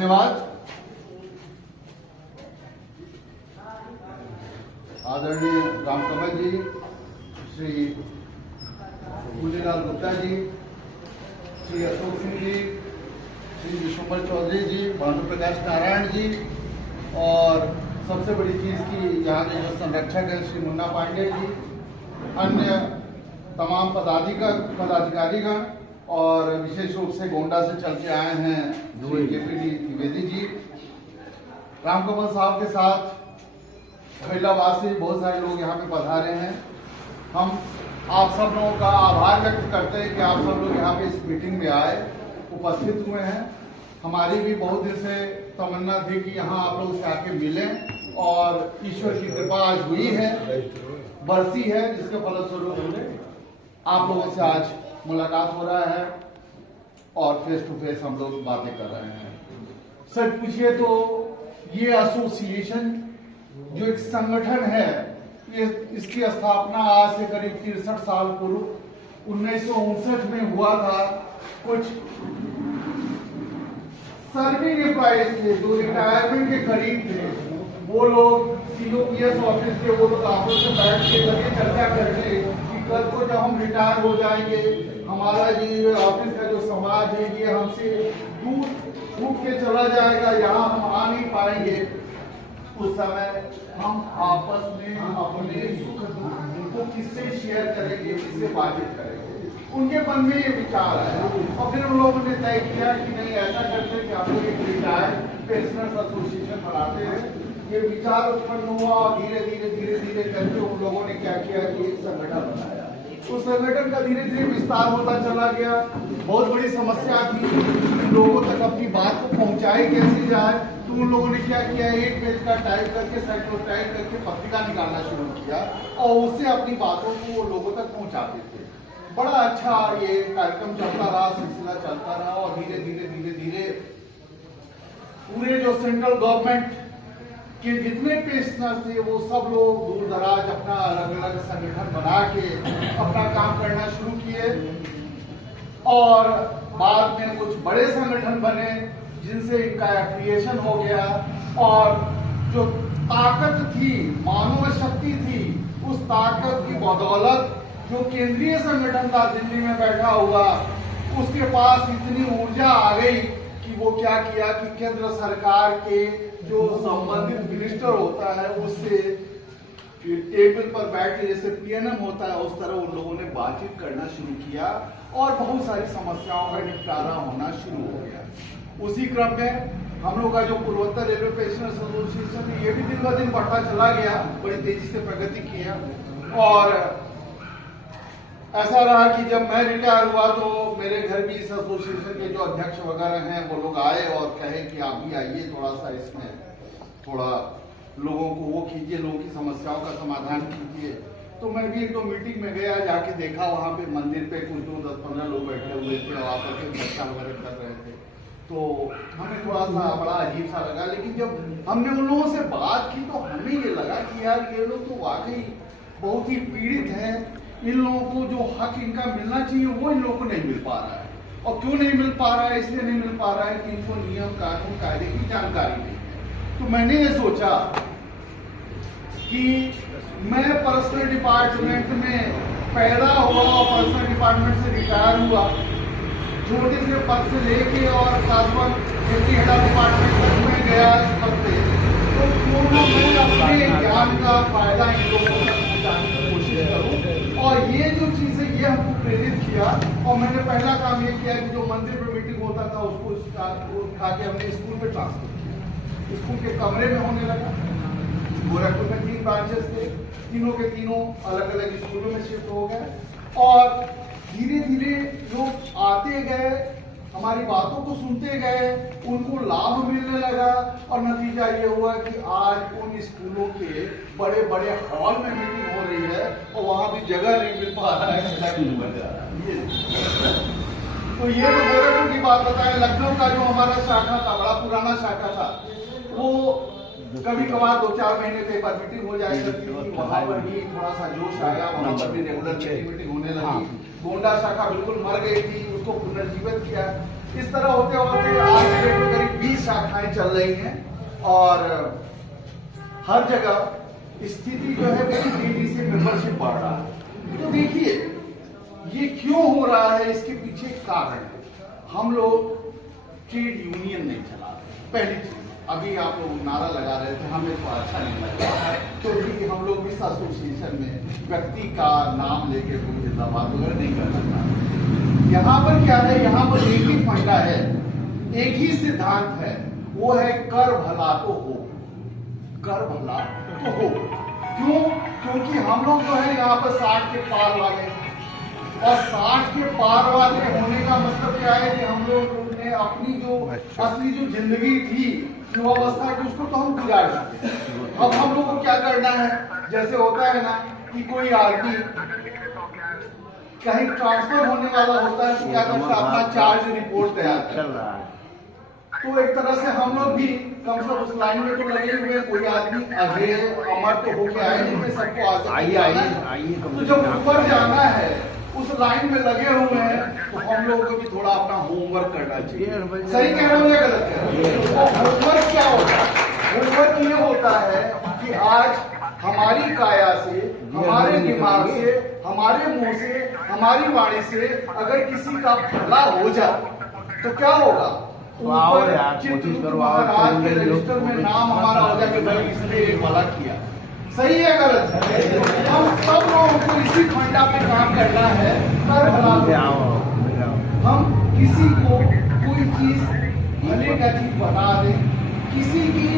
धन्यवाद। आदरणीय रामकमल जी, श्री मुनीलाल गुप्ता जी, श्री अशोक सिंह जी, श्री विश्वम्बर चौधरी जी, भानु प्रकाश नारायण जी, और सबसे बड़ी चीज की यहाँ के जो संरक्षक है श्री मुन्ना पांडे जी, अन्य तमाम पदाधिकारीगण और विशेष रूप से गोंडा से चल के आए हैं श्री केपीडी द्विवेदी जी, रामकमल साहब के साथ महिलावाद से बहुत सारे लोग यहाँ पे पधारे हैं। हम आप सब लोगों का आभार व्यक्त करते हैं कि आप सब लोग यहाँ पे इस मीटिंग में आए, उपस्थित हुए हैं। हमारी भी बहुत दिन से तमन्ना थी कि यहाँ आप लोग से आके मिलें और ईश्वर की कृपा आज हुई है, बरसी है, जिसके फलस्वरूप आप लोगों से आज मुलाकात हो रहा है और फेस टू फेस हम लोग बातें कर रहे हैं। सच पूछिए तो ये एसोसिएशन जो एक संगठन है, ये इसकी स्थापना आज से करीब 63 साल पूर्व 1959 में हुआ था। कुछ सर्विंग एम्प्लॉइज थे जो रिटायरमेंट के करीब थे, वो लोग सीओपीएस ऑफिस के वो लोग आपस में बैठ के लगे चर्चा करके कि कल को जब हम रिटायर हो जाएंगे, हमारा ये ऑफिस का जो समाज है ये हमसे दूर छूट के चला जाएगा, यहाँ हम आ नहीं पाएंगे। उस समय हम आपस में अपने सुख दुख को किससे शेयर करेंगे, किससे बातचीत करेंगे, उनके मन में ये विचार आया और फिर उन लोगों ने तय किया कि नहीं, ऐसा करते हैं कि हम लोग एक रिटायर्ड पेंशनर्स एसोसिएशन बनाते हैं। ये विचार उत्पन्न हुआ और धीरे धीरे करके उन लोगों ने क्या किया कि एक संगठन बनाया। उस संगठन का धीरे धीरे विस्तार होता चला गया। बहुत बड़ी समस्या थी, लोगों तक अपनी बात को पहुंचाई कैसे जाए, तो उन लोगों ने क्या किया, एक पेज का टाइप करके साइक्लोटाइप करके पत्रिका निकालना शुरू किया और उससे अपनी बातों को लोगों तक पहुंचाते थे। बड़ा अच्छा ये कार्यक्रम चलता रहा, सिलसिला चलता रहा और धीरे धीरे पूरे जो सेंट्रल गवर्नमेंट के जितने पेंशनर थे वो सब लोग दूर दराज अपना अलग अलग संगठन बना के अपना काम करना शुरू किए और बाद में कुछ बड़े संगठन बने जिनसे इनका एफिलिएशन हो गया और जो ताकत थी, मानव शक्ति थी, उस ताकत की बदौलत जो केंद्रीय संगठन था दिल्ली में बैठा हुआ, उसके पास इतनी ऊर्जा आ गई कि वो क्या किया कि केंद्र सरकार के जो संबंधित मिनिस्टर होता है उससे टेबल पर बैठ के जैसे पीएनएम होता है उस तरह उन लोगों ने बातचीत करना शुरू किया और बहुत सारी समस्याओं का निपटारा होना शुरू हो गया। उसी क्रम में हम लोग का जो पूर्वोत्तर रेलवे पेंशनर्स एसोसिएशन है ये भी दिन ब दिन बढ़ता चला गया, बड़ी तेजी से प्रगति किया और ऐसा रहा कि जब मैं रिटायर हुआ तो मेरे घर भी इस एसोसिएशन के जो अध्यक्ष वगैरह हैं वो लोग आए और कहे कि आप भी आइए, थोड़ा सा इसमें थोड़ा लोगों को वो कीजिए, लोगों की समस्याओं का समाधान कीजिए। तो मैं भी एक दो मीटिंग में गया, जाके देखा वहाँ पे मंदिर पे कुछ 10-15 लोग बैठे हुए थे और आपस में चर्चा वगैरह कर रहे थे, तो हमें थोड़ा सा बड़ा अजीब सा लगा। लेकिन जब हमने उन लोगों से बात की तो हमें ये लगा कि यार ये लोग तो वाकई बहुत ही पीड़ित हैं, इन लोगों को जो हक इनका मिलना चाहिए वो इन लोगों को नहीं मिल पा रहा है। और क्यों नहीं मिल पा रहा है, इसलिए नहीं मिल पा रहा है कि इनको नियम कानून कायदे की जानकारी नहीं है। तो मैंने ये सोचा कि मैं पर्सनल डिपार्टमेंट में पैदा हुआ और पर्सनल डिपार्टमेंट से रिटायर हुआ, छोटे से पद से लेके और खासकर डिप्टी हेड ऑफ डिपार्टमेंट तक में गया इस पद पे, तो क्यों ना मैं अपने ज्ञान का फायदा इन लोगों को पहुंचाने की कोशिश करूं। और ये जो चीज है ये हमको प्रेरित किया और मैंने पहला काम ये किया कि जो मंदिर में मीटिंग होता था उसको उठा के हमने स्कूल में ट्रांसफर किया। स्कूल के कमरे में होने लगा। गोरखपुर में 3 ब्रांचेस थे, तीनों के तीनों अलग अलग स्कूलों में शिफ्ट हो गए और धीरे धीरे लोग आते गए, हमारी बातों को सुनते गए, उनको लाभ मिलने लगा और नतीजा ये हुआ कि आज उन स्कूलों के बड़े बड़े हॉल में मीटिंग हो रही है और वहां भी जगह नहीं मिल पा रहा है, तो ये तो गोरखपुर की बात बताएं। लखनऊ का जो हमारा शाखा था, बड़ा पुराना शाखा था, वो कभी कभार 2-4 महीने पे पर मीटिंग हो जाए करती थी, वहां पर भी थोड़ा सा जोश आया, वहां पर भी रेगुलर मीटिंग होने लगी। गोंडा शाखा बिल्कुल मर गई थी, उसको पुनर्जीवित किया। इस तरह होते होते आज के डेट में करीब 20 शाखाएं चल रही हैं और हर जगह स्थिति जो है बड़ी तेजी से मेंबरशिप बढ़ रहा है। तो देखिए ये क्यों हो रहा है, इसके पीछे कारण है हम लोग ट्रेड यूनियन नहीं चला रहे। पहली चीज, अभी आप लोग नारा लगा रहे थे, हमें तो अच्छा नहीं लगा क्योंकि हम लोग इस एसोसिएशन में व्यक्ति का नाम लेके कोई जिंदाबाद वगैरह नहीं करना चाहते। यहाँ पर क्या है, यहाँ पर एक ही फंडा है, एक ही सिद्धांत है, वो है कर भला तो हो, कर भला तो हो। क्यों? क्योंकि हम लोग जो है यहाँ पर 60 के पार वाले, और 60 के पार वाले होने का मतलब क्या है कि हम लोग ने अपनी जो असली जो जिंदगी थी युवावस्था की, उसको तो हम गुजार चुके। अब हम लोग को क्या करना है, जैसे होता है ना कि कोई आदमी कहीं ट्रांसफर होने वाला होता है तो क्या करता है, अपना चार्ज रिपोर्ट तैयार कर रहा है। तो एक तरह से हम लोग भी कम से कम उस लाइन में तो लगे हुए, कोई आदमी अजय अमर तो होके आए नहीं, सबको आइए। तो जब ऊपर जाना है उस लाइन में लगे हुए हैं तो हम लोगों को भी थोड़ा अपना होमवर्क करना चाहिए। सही कह रहा हूँ या गलत कह रहा हूँ? होमवर्क क्या होता है? होमवर्क ये होता है कि आज हमारी काया से, हमारे दिमाग से, हमारे मुंह से, हमारी वाणी से अगर किसी का भला हो जाए तो क्या होगा, ऊपर महाराज के रजिस्टर में नाम हमारा हो जाए कि भाई इसने भला किया। सही है गलत है? हम सब लोगों को इसी फंडा पे काम करना है, कर भला। हम किसी को कोई चीज भले का चीज बता दें, किसी की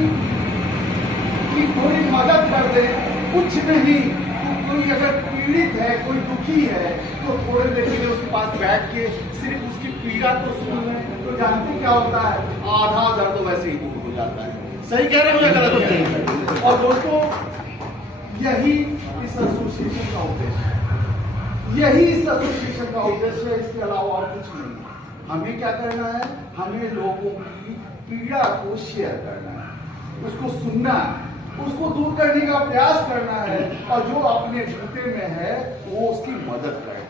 थोड़ी मदद कर दें, कुछ नहीं। तो कोई अगर पीड़ित है, कोई दुखी है, तो थोड़े देर के लिए उसके पास बैठ के सिर्फ उसकी पीड़ा तो सुन लें, तो जानते क्या होता है, आधा दर्द तो वैसे ही दूर हो जाता है। सही कह रहे हो या गलत कह रहे हो? और दोस्तों यही इस एसोसिएशन का उद्देश्य है, यही इस एसोसिएशन का उद्देश्य है, इसके अलावा और कुछ नहीं। हमें क्या करना है, हमें लोगों की पीड़ा को शेयर करना है, उसको सुनना है, उसको दूर करने का प्रयास करना है, और जो अपने जूते में है वो उसकी मदद करे।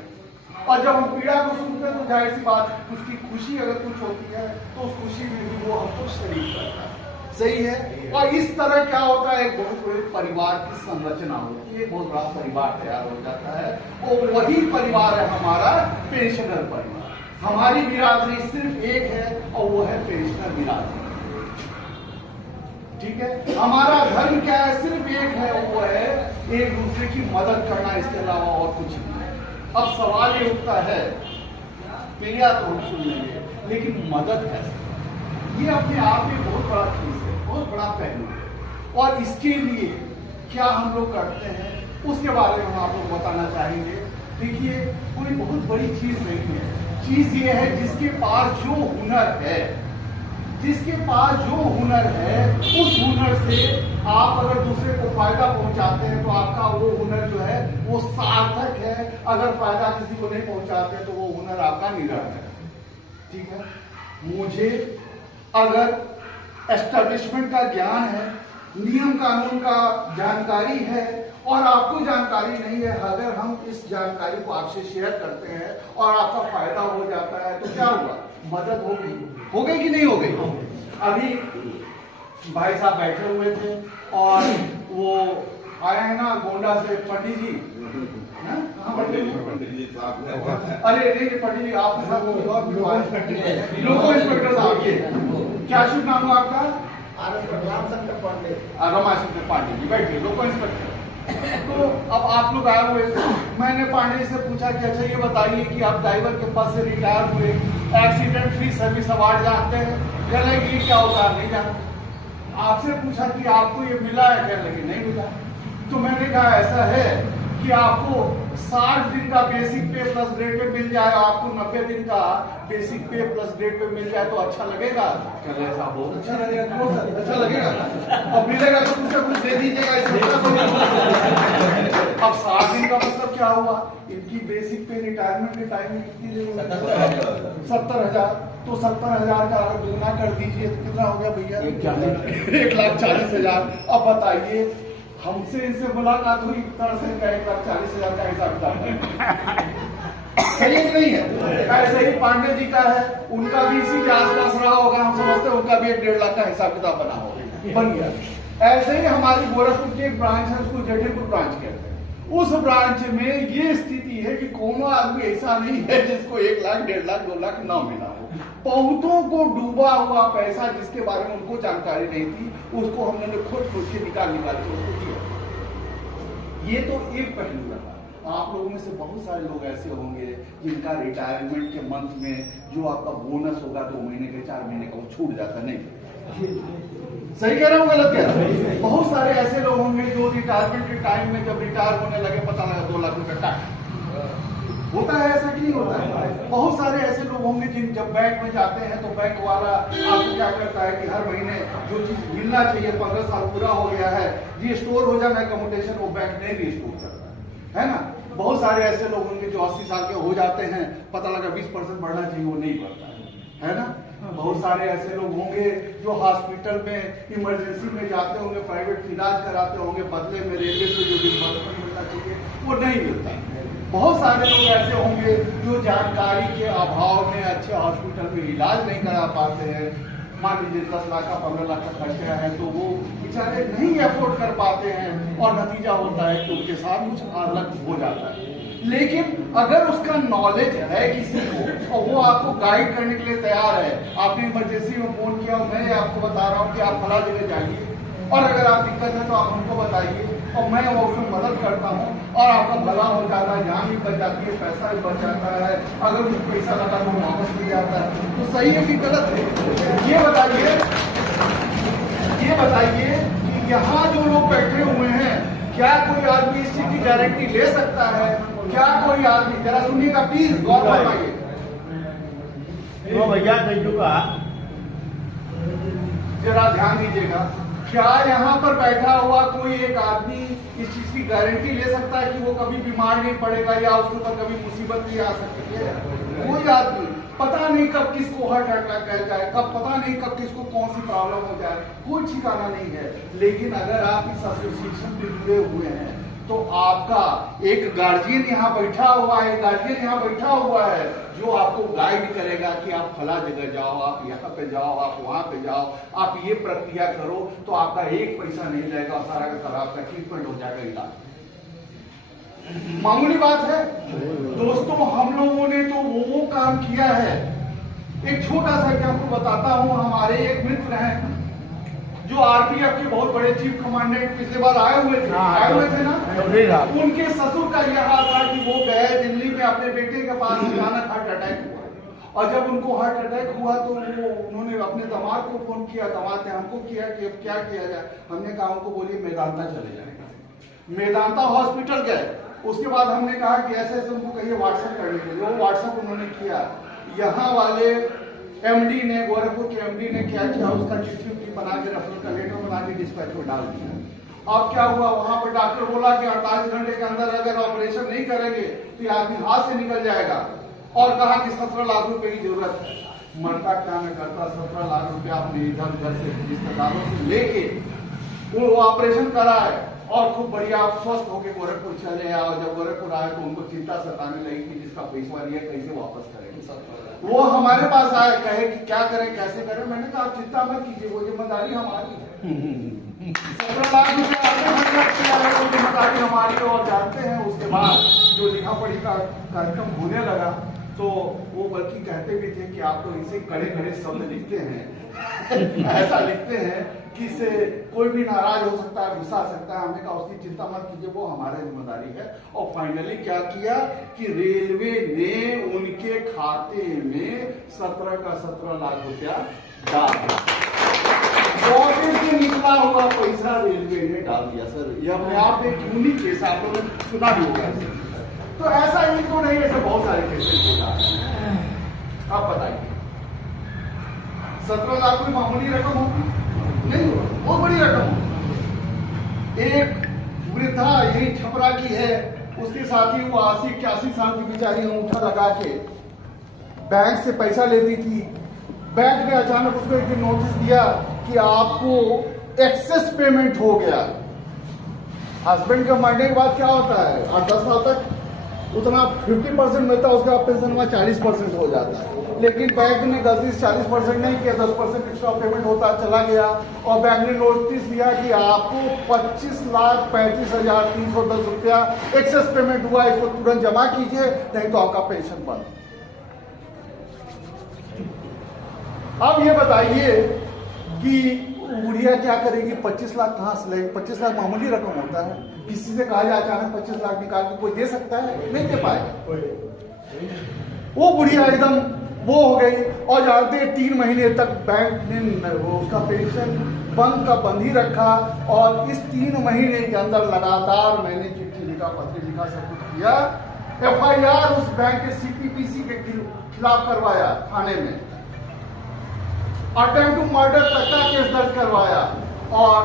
और जब हम पीड़ा को सुनते हैं तो जाहिर सी बात, उसकी खुशी अगर कुछ होती है तो उस खुशी में भी वो हमको शरीक करता है। सही है? और इस तरह क्या होता है, एक बहुत बड़े परिवार की संरचना होती है, एक बहुत बड़ा परिवार तैयार हो जाता है, और वही परिवार है हमारा पेंशनर परिवार। हमारी बिरादरी सिर्फ एक है और वो है पेंशनर बिरादरी। ठीक है? हमारा धर्म क्या है, सिर्फ एक है, वो है एक दूसरे की मदद करना, इसके अलावा और कुछ नहीं। अब सवाल ये उठता है, पीड़ा तो हम सुन लेंगे, लेकिन मदद कैसे? ये अपने आप में बहुत बड़ा चीज है, बहुत बड़ा पहलू है, और इसके लिए क्या हम लोग करते हैं उसके बारे में हम आप लोग बताना चाहेंगे। देखिए कोई बहुत बड़ी चीज नहीं है, चीज ये है जिसके पास जो हुनर है, जिसके पास जो हुनर है, उस हुनर से आप अगर दूसरे को फायदा पहुंचाते हैं तो आपका वो हुनर जो है वो सार्थक है। अगर फायदा किसी को नहीं पहुंचाते तो वो हुनर आपका निरर्थक है। ठीक है? मुझे अगर एस्टेब्लिशमेंट का ज्ञान है, नियम कानून का जानकारी है, और आपको जानकारी नहीं है, अगर हम इस जानकारी को आपसे शेयर करते हैं और आपका फायदा हो जाता है तो क्या हुआ, मदद होगी। हो गई कि नहीं हो गई? अभी भाई साहब बैठे हुए थे और वो आए हैं ना गोंडा से, पंडित जी, अरे नहीं पंडित जी, आपके साथ लोको इंस्पेक्टर साहब, ये क्या शुभ नाम है आपका? रमाशंकर पांडे जी, बैठिए, लोको इंस्पेक्टर। तो अब आप लोग आए हुए थे, मैंने पांडे से पूछा कि अच्छा ये बताइए कि आप ड्राइवर के पद से रिटायर हुए, एक्सीडेंट फ्री सर्विस अवार्ड जानते हैं? कह लगे क्या होता है, नहीं जानते। आपसे पूछा कि आपको ये मिला है? कह लगे नहीं मिला। तो मैंने कहा ऐसा है कि आपको 60 दिन का बेसिक पे प्लस ग्रेड पे मिल जाए, आपको 90 दिन का बेसिक पे प्लस ग्रेड पे मिल जाए तो अच्छा लगेगा? कह रहे साहब बहुत अच्छा लगेगा। अच्छा लगेगा, अब मिलेगा तो कुछ दे दीजिएगा। अब 60 दिन का मतलब क्या हुआ, इनकी बेसिक पे रिटायरमेंट के टाइम में कितनी देर? 70,000। तो 70,000 का अगर दुगना कर दीजिए तो कितना हो गया भैया? 1,40,000। अब बताइए, हमसे इनसे मुलाकात हुई, तरह से 1,40,000 का हिसाब किताब। सही है कि नहीं है? ऐसे ही पांडे जी का है, उनका भी इसी के आसपास रहा होगा, हम समझते हैं उनका भी 1.5 लाख का हिसाब किताब बन गया। ऐसे ही हमारी गोरखपुर की एक ब्रांच है, उसको जडेपुर ब्रांच कहते हैं। उस ब्रांच में ये स्थिति है कि कोनो आदमी ऐसा नहीं है जिसको 1 लाख, 1.5 लाख, 2 लाख ना मिला हो। बहुतों को डूबा हुआ पैसा जिसके बारे में उनको जानकारी नहीं थी, उसको हमने खोज के निकाल के उसको दिया। ये तो एक पहलू रहा। आप लोगों में से बहुत सारे लोग ऐसे होंगे जिनका रिटायरमेंट के मंथ में जो आपका बोनस होगा 2 महीने के 4 महीने का वो छूट जाता नहीं। सही कह रहा हूँ गलत कह रहा हूँ? बहुत सारे ऐसे लोग होंगे जो रिटायरमेंट के टाइम में जब रिटायर होने लगे पता लगा 2 लाख रुपए काट होता है, ऐसा नहीं होता है। बहुत सारे ऐसे लोग होंगे जिन जब बैंक में जाते हैं तो बैंक वाला आपको क्या करता है कि हर महीने जो चीज मिलना चाहिए 15 साल पूरा हो गया है, ये स्टोर हो जाना कम्यूटेशन, वो बैंक नहीं रिस्टोर करता है ना। बहुत सारे ऐसे लोग होंगे जो 80 साल के हो जाते हैं, पता लगा 20% बढ़ना चाहिए वो नहीं बढ़ता है ना। बहुत सारे ऐसे लोग होंगे जो हॉस्पिटल में इमरजेंसी में जाते होंगे, प्राइवेट इलाज कराते होंगे, बदले में रेलवे से जो रिम्बर्समेंट मिलना चाहिए वो नहीं मिलता। बहुत सारे लोग ऐसे होंगे जो जानकारी के अभाव में अच्छे हॉस्पिटल में इलाज नहीं करा पाते हैं। मान लीजिए 10 लाख का 15 लाख का खर्चा है तो वो बेचारे नहीं अफोर्ड कर पाते हैं और नतीजा होता है कि उनके साथ कुछ अलग हो जाता है। लेकिन अगर उसका नॉलेज है किसी को और वो आपको गाइड करने के लिए तैयार है, आपने इमरजेंसी में फोन किया, मैं आपको बता रहा हूँ कि आप फला जगह जाइए और अगर आप दिक्कत है तो आप हमको बताइए और मैं वो उसमें मदद करता हूँ और आपका भला हो जाता है, जान भी बच जाती है, पैसा भी बच जाता है। अगर कुछ पैसा लगा तो वापस मिल जाता है, तो सही है कि गलत है? ये बताइए कि यहाँ जो लोग बैठे हुए हैं, क्या कोई आदमी इस चीज की गारंटी ले सकता है? क्या कोई आदमी, जरा सुनिएगा प्लीज, गौर फरमाइए भैया का जरा ध्यान दीजिएगा। क्या यहाँ पर बैठा हुआ कोई एक आदमी इस चीज की गारंटी ले सकता है कि वो कभी बीमार नहीं पड़ेगा या उसके ऊपर कभी मुसीबत नहीं आ सकती है? कोई आदमी पता नहीं कब किसको हार्ट अटैक आ जाए, कब पता नहीं कब किसको कौन सी प्रॉब्लम हो जाए, कोई ठिकाना नहीं है। लेकिन अगर आप इस एसोसिएशन में जुड़े हुए हैं तो आपका एक गार्जियन यहाँ बैठा हुआ है, जो आपको गाइड करेगा कि आप फला जगह जाओ, आप यहाँ पे जाओ, आप वहां पे जाओ, आप ये प्रक्रिया करो, तो आपका एक पैसा नहीं लगेगा और सारा का सारा आपका ट्रीटमेंट हो जाएगा, इलाज। मामूली बात है दोस्तों, हम लोगों ने तो वो काम किया है। एक छोटा सा एग्जाम्पल बताता हूँ। हमारे एक मित्र हैं जो आरपीएफ के बहुत बड़े चीफ कमांडेंट, पिछले बार आए हुए थे ना। उनके ससुर का यह हाल था कि वो गए दिल्ली में अपने बेटे के पास, अचानक हार्ट अटैक हुआ और जब उनको हार्ट अटैक हुआ तो उन्होंने अपने दामाद को फोन किया, दामाद ने हमको किया कि अब क्या किया जाए। हमने कहा उनको बोलिए मेदांता चले जाएंगे। मेदांता हॉस्पिटल गए, उसके बाद हमने कहा कि ऐसे ऐसे उनको कहिए व्हाट्सएप करने के लिए। वो व्हाट्सएप उन्होंने किया। यहाँ वाले एमडी ने, गोरखपुर के एमडी ने क्या किया, उसका चिट्ठी बना के, रेफरल का लेटर बना के डिस्पैच में डाल दिया। अब क्या हुआ, वहां पर डॉक्टर बोला कि 48 घंटे के अंदर अगर ऑपरेशन नहीं करेंगे तो ये आदमी हाथ से निकल जाएगा और कहा कि 17 लाख रुपए की जरूरत है। मरता क्या मैं करता, 17 लाख रुपया अपने इधर उधर से रिश्तेदारों से लेके वो ऑपरेशन कराए और खूब बढ़िया स्वस्थ होकर गोरखपुर चले आओ। जब गोरखपुर आए तो उनको चिंता सताने लगी कि जिसका पैसा लिया कैसे वापस करेंगे। वो हमारे पास आए, कहे कि क्या करें, कैसे करें। मैंने कहा आप चिंता मत कीजिए, वो जिम्मेदारी हमारी है। 17 लाख रुपए आपने खर्च किया है, वो जिम्मेदारी हमारी है। और जानते हैं उसके बाद जो लिखा पढ़ी का कार्यक्रम होने लगा तो वो बल्कि कहते भी थे कि आप तो इसे कड़े कड़े शब्द लिखते हैं ऐसा लिखते हैं कि इससे कोई भी नाराज हो सकता है, गुस्सा आ सकता है। हमने कहा उसकी चिंता मत कीजिए, वो हमारी जिम्मेदारी है। और फाइनली क्या किया कि रेलवे ने उनके खाते में 17 का 17 लाख रुपया डाल दिया। ऑफिस से निकला हुआ पैसा रेलवे ने डाल दिया। सर ये अपने आप एक यूनिक केस, आप लोगों ने सुना भी होगा। तो ऐसा ही तो नहीं, ऐसे बहुत सारे केसेस होता है। आप बताइए 17 लाख कोई मामूली रकम होगी? नहीं हो, बहुत बड़ी रकम हो। एक वृद्धा यही छपरा की है, उसके साथ ही वो 80-81 साल की बेचारी अंगूठा लगा के बैंक से पैसा लेती थी। बैंक ने अचानक उसको एक दिन नोटिस दिया कि आपको एक्सेस पेमेंट हो गया। हस्बैंड का मरने के बाद क्या होता है, 8-10 साल तक उतना 50% मिलता है, उसका पेंशन वहाँ 40% हो जाता है। लेकिन बैंक ने गलती से 40% नहीं किया, 10% एक्स्ट्रा पेमेंट होता चला गया और बैंक ने नोटिस दिया कि आपको 25,35,310 रुपया एक्सेस पेमेंट हुआ, इसको तुरंत जमा कीजिए, नहीं तो आपका पेंशन बंद। अब ये बताइए कि बुढ़िया क्या करेगी? 25 लाख कहाँ से लेगी? 25 लाख मामूली रकम होता है, किसी से कहा जाए अचानक 25 लाख निकाल के कोई दे सकता है? नहीं दे पाएगा। वो बुढ़िया एकदम वो हो गई और जानते 3 महीने तक बैंक ने उसका पेंशन बंद का बंद ही रखा और इस 3 महीने के अंदर लगातार मैंने चिट्ठी लिखा, पत्र लिखा, सब कुछ किया, FIR उस बैंक के CPPC के खिलाफ करवाया थाने में, अटेम्प्ट टू मर्डर तक का केस दर्ज करवाया और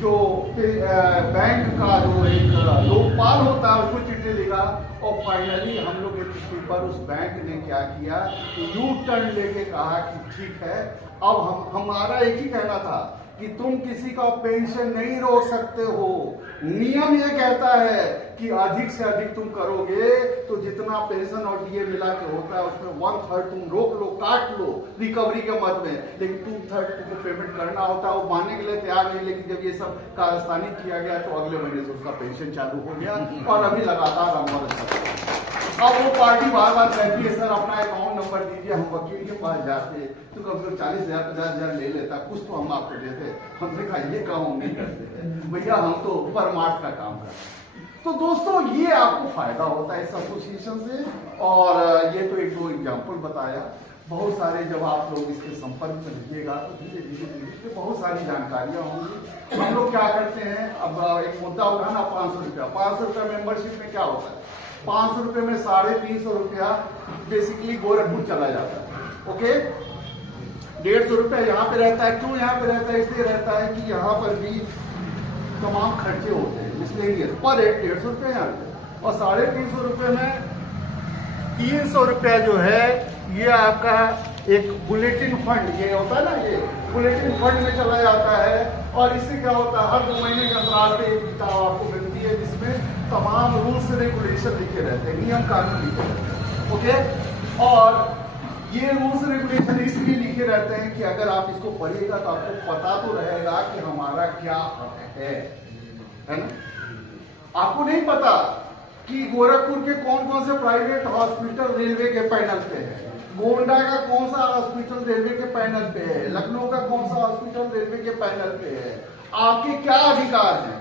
जो बैंक का जो एक लोकपाल होता है उसको चिट्ठी लिखा और फाइनली हम लोग के चिट्ठी पर उस बैंक ने क्या किया, यू टर्न लेके कहा कि ठीक है, अब हमारा एक ही कहना था कि तुम किसी का पेंशन नहीं रोक सकते हो, नियम ये कहता है कि अधिक से अधिक तुम करोगे तो जितना पेंशन और डीए मिला के होता है उसमें 1/3 तुम रोक लो, काट लो रिकवरी के मद में, लेकिन 2/3 तुमको पेमेंट करना होता है। वो मानने के लिए तैयार नहीं, लेकिन जब ये सब कारस्तानी किया गया तो अगले महीने से उसका पेंशन चालू हो गया और अभी लगातार हमारे साथ। अब वो पार्टी बार बार कहती है सर अपना अकाउंट नंबर दीजिए, हम वकील के पास जाते तो कम से कम 40,000 50,000 ले लेता, कुछ तो हम आपको देते। हमने कहा ये काम हम नहीं करते भैया, हम तो परमार्थ का काम करते। तो दोस्तों ये आपको फायदा होता है इस एसोसिएशन से और ये तो एक दो एग्जाम्पल बताया, बहुत सारे जब आप लोग इसके संपर्क में रहिएगा तो धीरे धीरे बहुत सारी जानकारियां होंगी। हम लोग क्या करते हैं, अब एक मुद्दा उठाना 500 रुपया, 500 रुपया मेंबरशिप में क्या होता है, 500 रुपये में 350 रुपया बेसिकली गोरखपुर चला जाता है। ओके, 150 रुपया यहाँ पे रहता है। क्यों यहाँ पे रहता है? इसलिए रहता है कि यहाँ पर भी तमाम खर्चे होते हैं, इसलिए पर हेड 150 रुपये यहाँ पे और 350 रुपये में 300 रुपया जो है ये आपका एक बुलेटिन फंड ये होता है ना, ये बुलेटिन फंड में चला जाता है और इससे क्या होता है हर 2 महीने के अंतराल पे एक किताब आपको मिलती है जिसमें तमाम रूल्स रेगुलेशन लिखे रहते हैं, नियम कानून लिखे रहते हैं। ओके, और ये रूल्स रेगुलेशन इसलिए लिखे रहते हैं कि अगर आप इसको पढ़िएगा तो आपको पता तो रहेगा कि हमारा क्या हक है ना। आपको नहीं पता कि गोरखपुर के कौन कौन से प्राइवेट हॉस्पिटल रेलवे के पैनल पे है, गोंडा का कौन सा हॉस्पिटल रेलवे के पैनल पे है, लखनऊ का कौन सा हॉस्पिटल रेलवे के पैनल पे है, आपके क्या अधिकार हैं,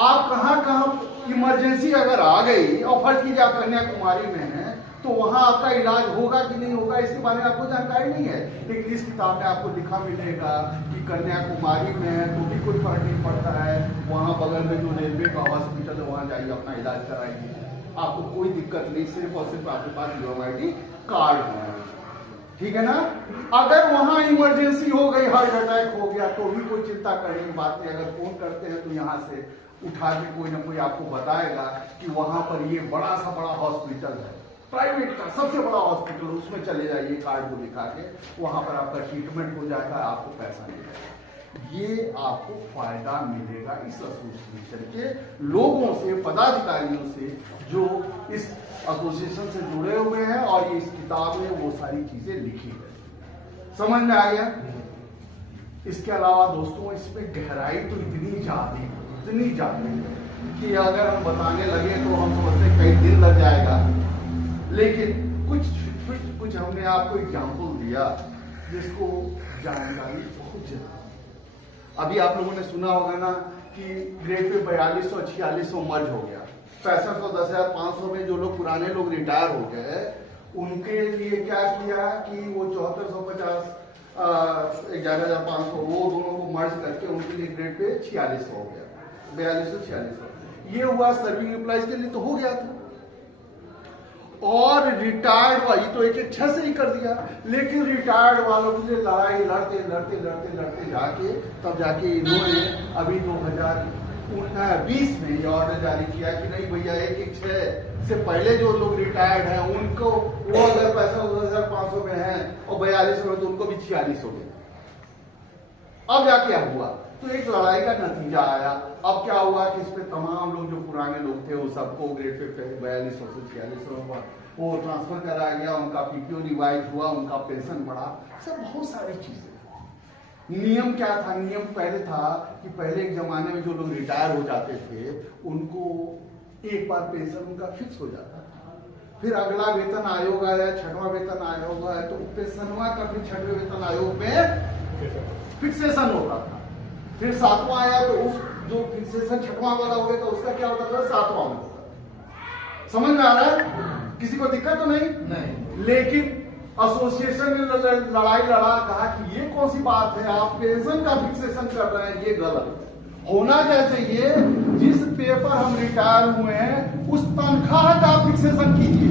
आप कहां कहां इमरजेंसी अगर आ गई और फर्ज कीजिए आप कन्याकुमारी में हैं तो वहां आपका इलाज होगा कि नहीं होगा इसके बारे में आपको जानकारी नहीं है, लेकिन इस किताब में आपको लिखा मिलेगा कि कन्याकुमारी में है तो भी कोई फर्क नहीं पड़ता है, वहां बगल में जो रेलवे का हॉस्पिटल है वहां जाइए अपना इलाज कराइए, आपको कोई दिक्कत नहीं, सिर्फ और सिर्फ आपके पास यूएमआईडी कार्ड है, ठीक है ना। अगर वहां इमरजेंसी हो गई, हार्ट अटैक हो गया तो भी कोई चिंता करने की बात नहीं, अगर फोन करते हैं तो यहाँ से उठा के कोई ना कोई आपको बताएगा कि वहां पर ये बड़ा सा बड़ा हॉस्पिटल है, प्राइवेट का सबसे बड़ा हॉस्पिटल, उसमें चले जाइए कार्ड को दिखा के, वहां पर आपका ट्रीटमेंट हो जाएगा, आपको पैसा मिलेगा। ये आपको फायदा मिलेगा इस एसोसिएशन के लोगों से, पदाधिकारियों से जो इस एसोसिएशन से जुड़े हुए हैं और ये इस किताब में वो सारी चीजें लिखी है। समझ में आ गया? इसके अलावा दोस्तों इसमें गहराई तो इतनी ज्यादा कि अगर हम बताने लगे तो हम समझते कई दिन लग जाएगा, लेकिन कुछ हमने आपको एग्जाम्पल दिया जिसको जानकारी बहुत ज्यादा। अभी आप लोगों ने सुना होगा ना कि ग्रेड पे 4200 4600 मर्ज हो गया, 6500 10,500 में जो लोग पुराने लोग रिटायर हो गए उनके लिए क्या किया कि वो 7450 11,500 वो दोनों को मर्ज करके उनके लिए ग्रेड पे 4600 हो गया, 4200 4600 ये हुआ सर्विंग एम्प्लॉइज के लिए तो हो गया था। और रिटायर्ड वाली तो एक अच्छा से ही कर दिया, लेकिन रिटायर्ड वालों के लिए लड़ाई लड़ते जाके तब जाके इन्होंने अभी 2020 में ये ऑर्डर जारी किया कि नहीं भैया 1/6 से पहले जो लोग रिटायर्ड हैं उनको वो अगर पैसा 10,500 में है और 4200 में तो उनको भी 46 हो गया। अब क्या हुआ तो एक लड़ाई का नतीजा आया। अब क्या हुआ कि इस पे तमाम लोग जो पुराने लोग थे वो सबको ग्रेड पे 4200 से 4600 वो ट्रांसफर कराया गया, उनका पीपीओ रिवाइज हुआ, उनका पेंशन बढ़ा, सब बहुत सारी चीजें। नियम क्या था? नियम पहले था कि पहले एक जमाने में जो लोग रिटायर हो जाते थे उनको एक बार पेंशन उनका फिक्स हो जाता था, फिर अगला वेतन आयोग आया, छठवां वेतन आयोग आया तो पेंशनवा का फिर छठवें वेतन आयोग में फिक्सेशन होता था, फिर सातवां आया तो उस जो फिक्सेशन छठवां वाला हो गया तो उसका क्या होता था? सातवां में होता था। समझ में आ रहा है? किसी को दिक्कत तो नहीं? लेकिन एसोसिएशन ने लड़ाई लड़ा, कहा कि ये कौन सी बात है, आप पेंशन का फिक्सेशन कर रहे हैं, ये गलत होना क्या चाहिए। जिस पेपर हम रिटायर हुए हैं उस तनख्वाह का फिक्सेशन कीजिए,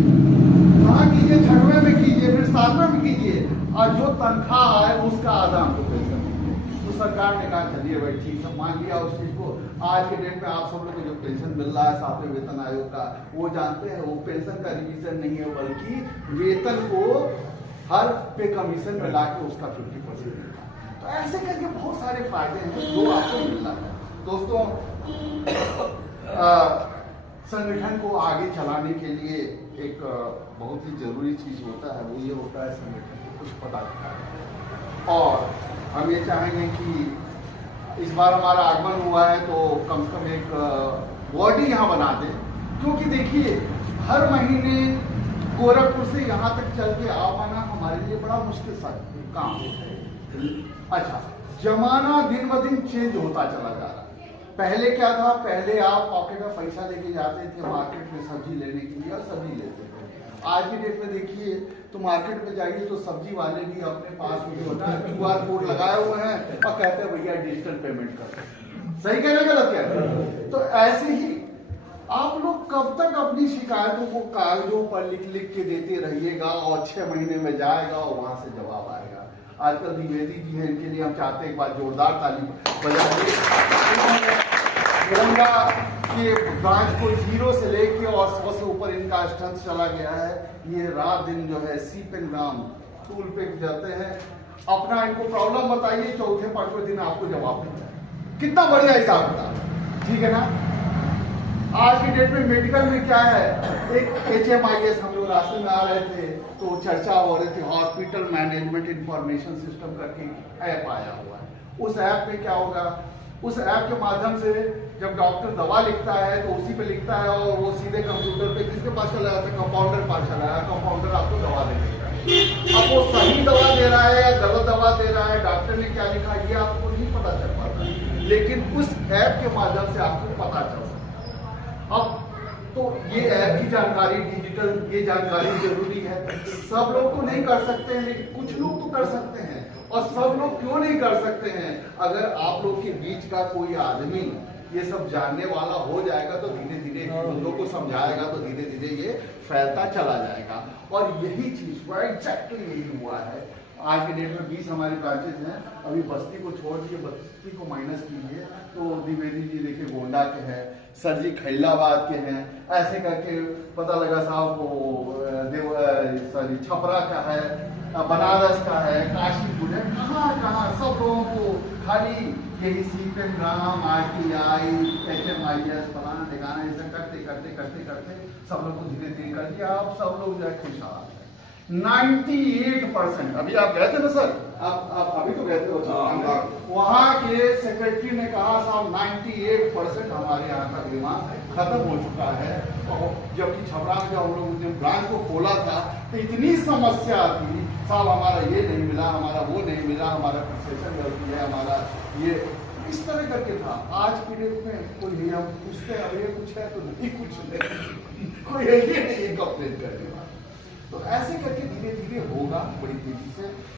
कहाँ कीजिए? छठवें में कीजिए, फिर सातवें में कीजिए, और जो तनख्वाह है उसका आदान को पेंशन। तो सरकार ने कहा चलिए भाई ठीक है, मान लिया उस चीज को। आज के डेट में आप सब लोग को जो पेंशन मिल रहा है सातवें वेतन आयोग का, वो जानते हैं वो पेंशन का रिवीजन नहीं है, बल्कि वेतन को हर पे कमीशन में लाके उसका 50% मिलता है। तो ऐसे करके बहुत सारे फायदे हैं जो आपको मिल रहा है। दोस्तों, संगठन को आगे चलाने के लिए एक बहुत ही जरूरी चीज होता है, वो ये होता है संगठन को कुछ पदाधिकारी। और हम ये चाहेंगे कि इस बार हमारा आगमन हुआ है तो कम से कम एक बॉडी यहाँ बना दें, क्योंकि देखिए हर महीने गोरखपुर से यहाँ तक चल के आ पाना हमारे लिए बड़ा मुश्किल सा काम है। अच्छा, जमाना दिन ब दिन चेंज होता चला जा रहा है। पहले क्या था? पहले आप पॉकेट में पैसा लेके जाते थे मार्केट में सब्जी लेने के लिए और सब्जी लेते थे। आज की डेट में देखिए तो मार्केट में जाइए तो सब्जी वाले भी अपने पास QR कोड लगाए हुए हैं और कहते हैं भैया डिजिटल पेमेंट कर। सही कह रहे, गलत कह रहे? तो ऐसे ही आप लोग कब तक अपनी शिकायतों को कागजों पर लिख लिख के देते रहिएगा और 6 महीने में जाएगा और वहां से जवाब आएगा। आजकल द्विवेदी जी हैं, इनके लिए हम चाहते हैं एक बार जोरदार ताली बजाइए। तिरंगा के ब्रांच को 0 से लेके और 100 से ऊपर इनका स्ट्रेंथ चला गया है। ये रात दिन जो है सीप एंड ग्राम टूल पे जाते हैं, अपना इनको प्रॉब्लम बताइए, चौथे पांचवें दिन आपको जवाब मिलता है। कितना बढ़िया हिसाब किताब, ठीक है ना? आज की डेट में मेडिकल में क्या है, एक HMIS हम लोग रास्ते में आ रहे थे तो चर्चा हो रही थी, हॉस्पिटल मैनेजमेंट इंफॉर्मेशन सिस्टम करके ऐप आया हुआ है। उस ऐप में क्या होगा? उस ऐप के माध्यम से जब डॉक्टर दवा लिखता है तो उसी पे लिखता है और वो सीधे कंप्यूटर पे किसके पास चला जाता है? कंपाउंडर पास चला जाता है। कंपाउंडर आपको दवा दे देगा। अब वो सही दवा दे रहा है या गलत दवा दे रहा है, डॉक्टर ने क्या लिखा ये आपको नहीं पता चल पाता, लेकिन उस ऐप के माध्यम से आपको पता चल सकता है। अब तो ये ऐप की जानकारी, डिजिटल ये जानकारी जरूरी है। सब लोग तो नहीं कर सकते हैं, लेकिन कुछ लोग तो कर सकते हैं। और सब लोग क्यों नहीं कर सकते हैं? अगर आप लोग के बीच का कोई आदमी ये सब जानने वाला हो जाएगा तो धीरे धीरे लोगों को समझाएगा तो धीरे धीरे ये फैलता चला जाएगा। और यही चीज एग्जैक्टली यही हुआ है। आज के डेट में 20 हमारे ब्रांचेज हैं। अभी बस्ती को छोड़ दिए, बस्ती को माइनस कीजिए तो द्विवेदी जी देखिए गोंडा के हैं, सर जी खैलाबाद के हैं, ऐसे करके पता लगा साहब वो छपरा का है, बनारस का है, काशीपुर है, कहाँ सब लोगों को खाली यही सीप एंड ग्राम, RTI, HMIS फलाना ठिकाना ऐसा करते करते करते करते सब लोग को धीरे धीरे कर दिया। आप सब लोग जो है खुशहाल है। 98%। अभी आप गए थे ना सर, आप अभी तो गए थे वहां के सेक्रेटरी ने कहा साहब 98% हमारे यहाँ का बीमा खत्म हो चुका है। जबकि छपरा में जब हम लोग ने ब्रांच को खोला था तो इतनी समस्या थी साहब, हमारा ये नहीं मिला, हमारा वो नहीं मिला, हमारा प्रोसेसन गलती है, हमारा ये इस तरह करके था। आज की डेट में कोई हम पूछते हैं अभी कुछ है तो नहीं, कुछ नहीं, कोई है नहीं कंप्लेन करने वाला। तो ऐसे करके धीरे धीरे होगा बड़ी तेजी से।